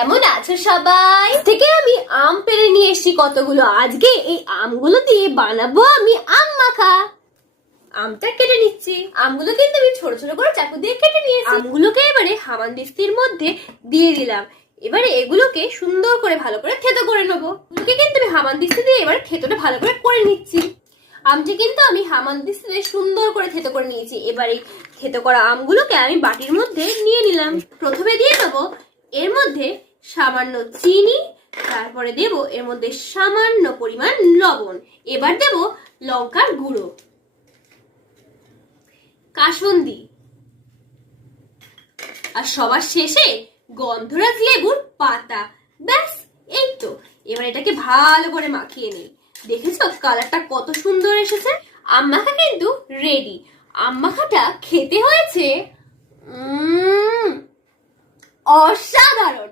কেমন আছো সবাই? থেকে আমি আম পেড়ে নিয়ে এসেছি কতগুলো। আজকে এই আমগুলো দিয়ে বানাবো আমি আম মাখা। আমটা কেটে নিচ্ছি। আমগুলো কিন্তু আমি ছোট ছোট করে চাকু দিয়ে কেটে নিয়েছি। আমগুলোকে এবারে হামানদিস্তির মধ্যে দিয়ে দিলাম। এবারে এগুলোকে সুন্দর করে ভালো করে থেতো করে নেবো। এগুলোকে কিন্তু আমি হামানদিস্তি দিয়ে এবারে থেতোটা ভালো করে নিচ্ছি। আমটি কিন্তু আমি হামানদিস্তিতে সুন্দর করে থেতো করে নিয়েছি। এবারে থেতো করা আমগুলোকে আমি বাটির মধ্যে নিয়ে নিলাম। প্রথমে দিয়ে দেবো এর মধ্যে সামান্য চিনি, তারপরে দেব এর মধ্যে সামান্য পরিমাণ লবণ, এবার দেব লঙ্কার গুঁড়ো, কাসুন্দি, আর সবার শেষে গন্ধরাজ লেবুর পাতা। ব্যাস, এই তো। এবার এটাকে ভালো করে মাখিয়ে নেই। দেখেছো কালারটা কত সুন্দর এসেছে? আম মাখা কিন্তু রেডি। আম মাখাটা খেতে হয়েছে অসাধারণ।